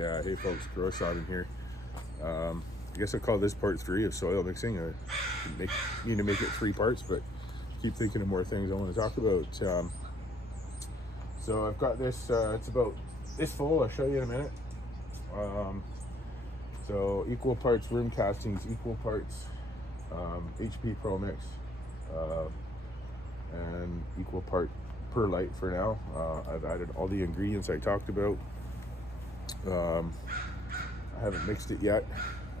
Yeah, hey folks, Grosson here. I guess I'll call this part 3 of soil mixing. I need to make it 3 parts, but keep thinking of more things I want to talk about. So I've got this, it's about this full, I'll show you in a minute. So equal parts room castings, equal parts HP Pro Mix, and equal part perlite for now. I've added all the ingredients I talked about. I haven't mixed it yet.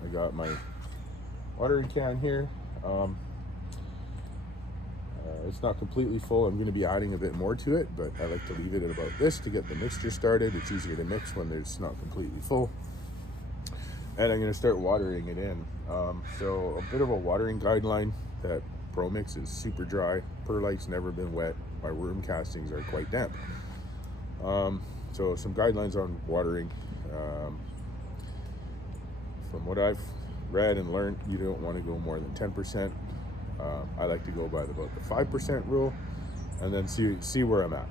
I got my watering can here. It's not completely full. I'm going to be adding a bit more to it, but I like to leave it at about this to get the mixture started. It's easier to mix when it's not completely full. And I'm going to start watering it in. So a bit of a watering guideline: that Pro Mix is super dry. Perlite's never been wet. My room castings are quite damp. So some guidelines on watering. From what I've read and learned, you don't want to go more than 10%. I like to go by about the 5% rule, and then see where I'm at.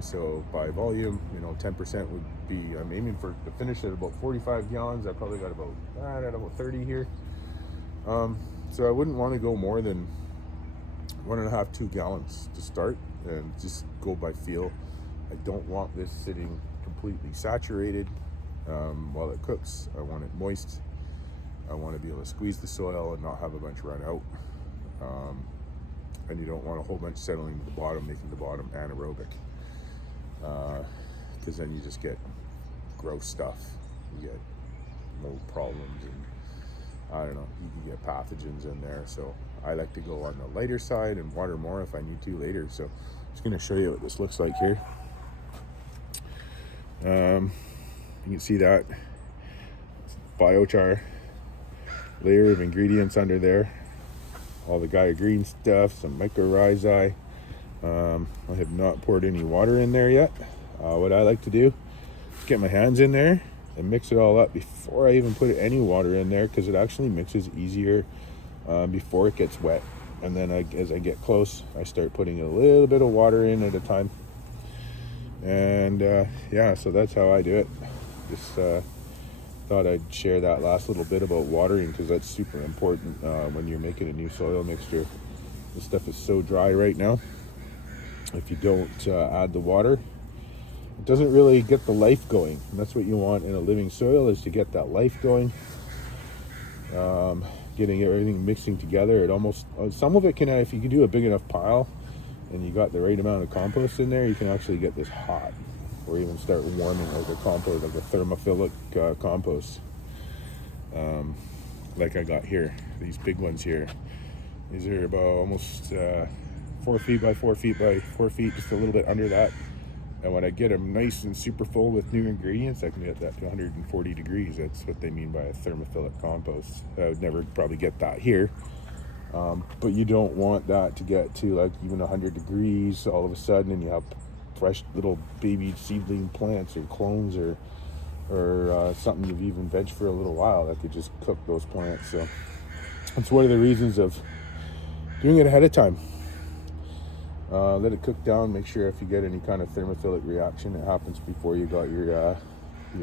So by volume, 10% would be, I'm aiming for to finish at about 45 gallons. I probably got about 30 here. So I wouldn't want to go more than 1.5, 2 gallons to start, and just go by feel. I don't want this sitting completely saturated while it cooks. I want it moist. I want to be able to squeeze the soil and not have a bunch run out. And you don't want a whole bunch settling to the bottom, making the bottom anaerobic, because then you just get gross stuff. You get mold problems, and I don't know, you can get pathogens in there. So I like to go on the lighter side and water more if I need to later. So I'm just going to show you what this looks like here. You can see that biochar layer of ingredients under there. All the Gaia Green stuff, some mycorrhizae. I have not poured any water in there yet. What I like to do is get my hands in there and mix it all up before I even put any water in there, because it actually mixes easier before it gets wet. And then as I get close, I start putting a little bit of water in at a time. And yeah, so that's how I do it. Just thought I'd share that last little bit about watering, because that's super important when you're making a new soil mixture. This stuff is so dry right now. If you don't add the water, it doesn't really get the life going. And that's what you want in a living soil, is to get that life going. Getting everything mixing together. It almost, some of it can, if you can do a big enough pile and you got the right amount of compost in there, you can actually get this hot, or even start warming like a compost, like a thermophilic compost, like I got here. These big ones here, these are about almost 4 feet by 4 feet by 4 feet, just a little bit under that. And when I get them nice and super full with new ingredients, I can get that to 140 degrees. That's what they mean by a thermophilic compost. I would never probably get that here. But you don't want that to get to like even 100 degrees all of a sudden, and you have fresh little baby seedling plants or clones or something you've even vegged for a little while that could just cook those plants. So that's one of the reasons of doing it ahead of time. Let it cook down. Make sure if you get any kind of thermophilic reaction, it happens before you got your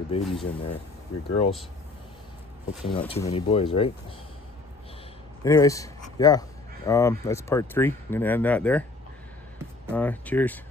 babies in there, your girls. Hopefully not too many boys, right? Anyways, yeah, that's part 3. I'm gonna end that there. Cheers.